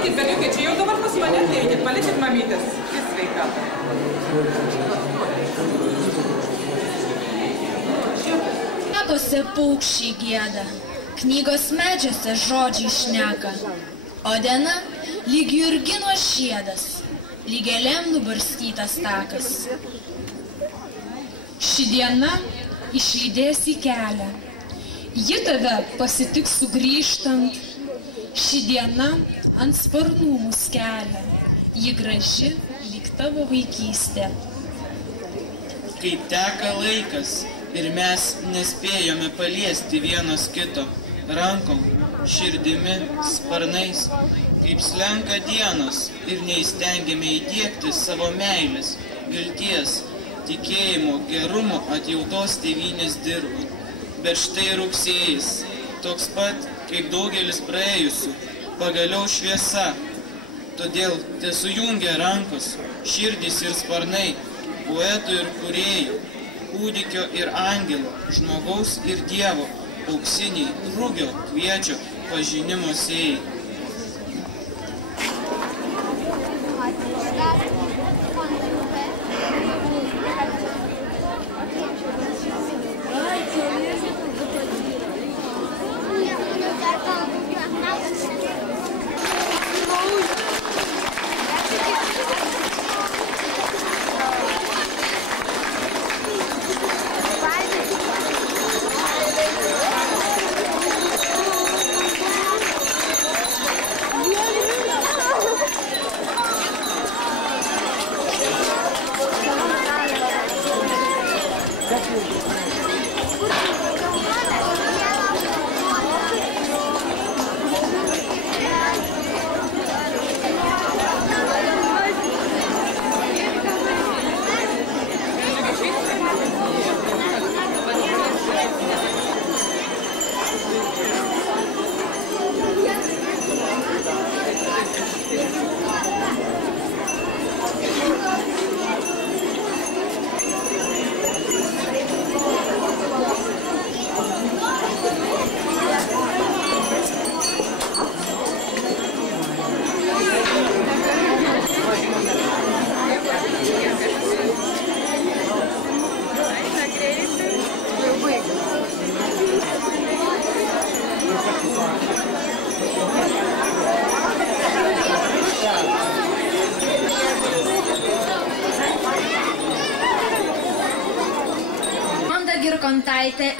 Eikit, berniukai, čia jau dabar pas mane ateikit, palikit mamytės. Vis sveika. Kapose paukščiai gieda, knygos medžiuose žodžiai šneka, o diena lyg jurgino šiedas, lyg gėlėm nubarstytas takas. Ši diena išlydės į kelią, ji tave pasitiks sugrįžtant, ši diena ant sparnų mus kelia, ji graži lyg tavo vaikystė. Kaip teka laikas ir mes nespėjome paliesti vienas kito rankom, širdimi, sparnais, kaip slenka dienos ir neįstengiame įdiegti savo meilės, vilties, tikėjimo, gerumo, atjautos tėvynės dirvų. Bet štai rugsėjis, toks pat kaip daugelis praėjusių, pagaliau šviesa. Todėl tesujungia rankos, širdys ir sparnai, poetų ir kūrėjų, kūdikio ir angelo, žmogaus ir dievo, auksiniai, rugio, kviečio, pažinimo sėjai.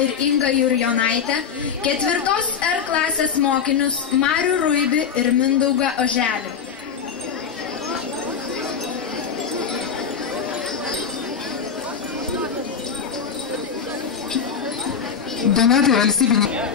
Ir Inga Jurjonaitė, 4 R klasės mokinius Marių Ruibį ir Mindaugą Oželį. Donatai valstybinė.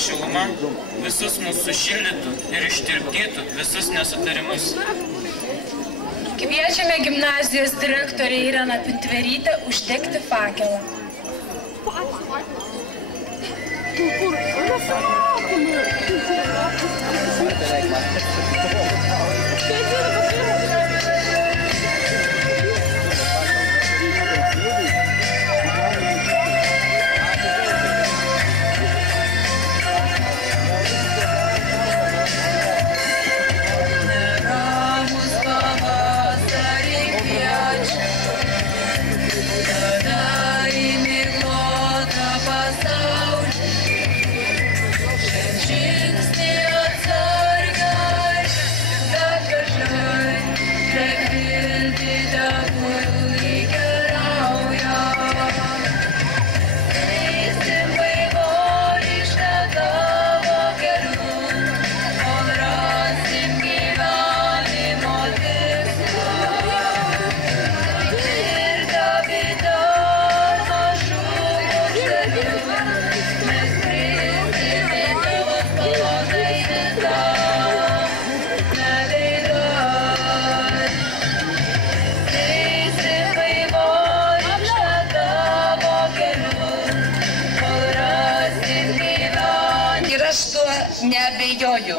šiluma visus mūsų sušildytų ir ištirpdytų visus nesutarimus. Kviečiame gimnazijos direktorę Ireną Pintverytę uždegti fakelą. Neabejoju,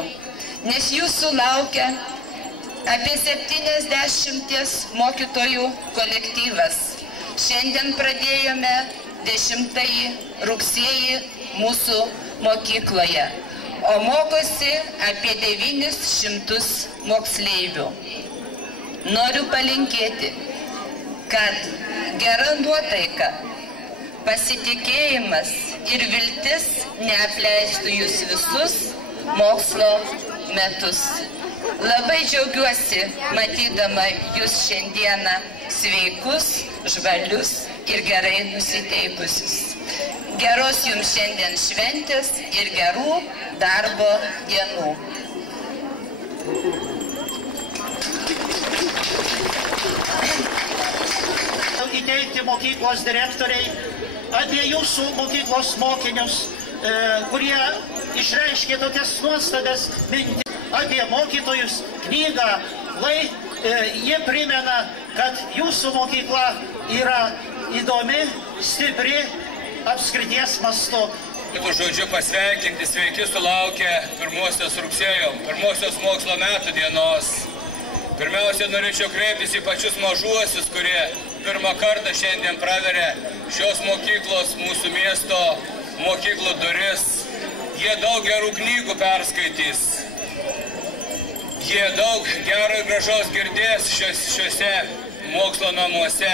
nes jūsų laukia apie 70 mokytojų kolektyvas. Šiandien pradėjome 10 rugsėjį mūsų mokykloje, o mokosi apie 900 moksleivių. Noriu palinkėti, kad gera nuotaika, pasitikėjimas ir viltis neapleistų jūs visus mokslo metus. Labai džiaugiuosi matydama jūs šiandieną sveikus, žvalius ir gerai nusiteikusius. Geros jums šiandien šventės ir gerų darbo dienų. Įteikti mokyklos direktoriai apie jūsų mokyklos mokinius, kurie išreiškė tokias nuostabias mintis apie mokytojus, knygą. Jie primena, kad jūsų mokykla yra įdomi, stipri, apskrities mastu. Žodžiu pasveikinti, sveiki sulaukę 1 rugsėjo, pirmosios mokslo metų dienos. Pirmiausia, norėčiau kreiptis į pačius mažuosius, kurie pirmą kartą šiandien praveria šios mokyklos, mūsų miesto mokyklų duris. Jie daug gerų knygų perskaitys. Jie daug gero ir gražaus girdės šiuose mokslo namuose.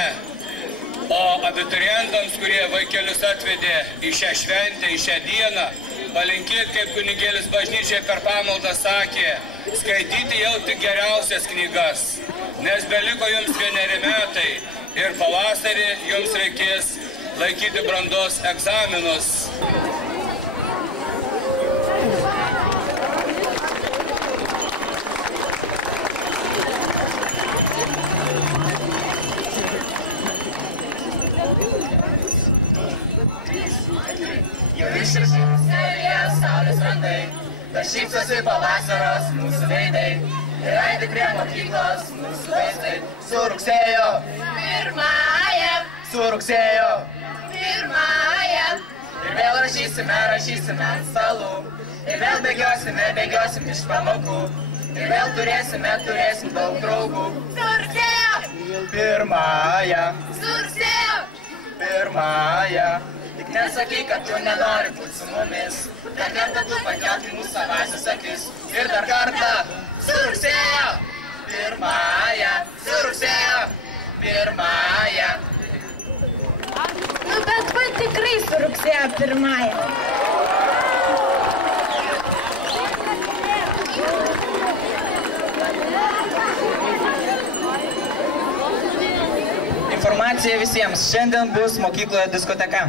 O abiturientams, kurie vaikelius atvedė į šią šventę, į šią dieną, palinkėti, kaip kunigėlis bažnyčiai per pamaldą sakė, skaityti jau tik geriausias knygas, nes beliko jums 1 metai ir pavasarį jums reikės laikyti brandos egzaminus. Jau išrašyja saulės randai, dar šypsosi pavasaros mūsų veidai, ir aidi prie mokyklos mūsų vaizdai. Su rugsėjo pirmąja, su rugsėjo pirmąja, ir vėl rašysime ant stalų, ir vėl bėgiosim iš pamokų, ir vėl turėsim daug draugų. Su rugsėjo pirmąja, su rugsėjo pirmąja. Tik nesakyk, kad tu nenori būti su mumis. Dar kartą tu pakelk į mūsų savąsias akis. Ir dar kartą su rugsėjo pirmąja, su rugsėjo pirmąja. Nu, bet va tikrai su rugsėjo pirmąja. Informacija visiems. Šiandien bus mokykloje diskoteka.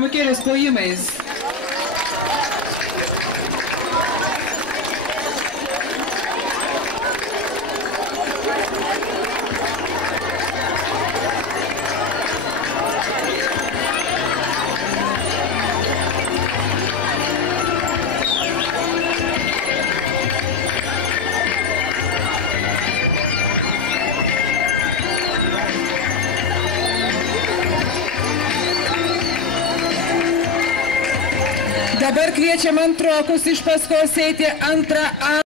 Mokėlės plojimais. Dabar kviečiam antrokus iš paskos eiti antrą A.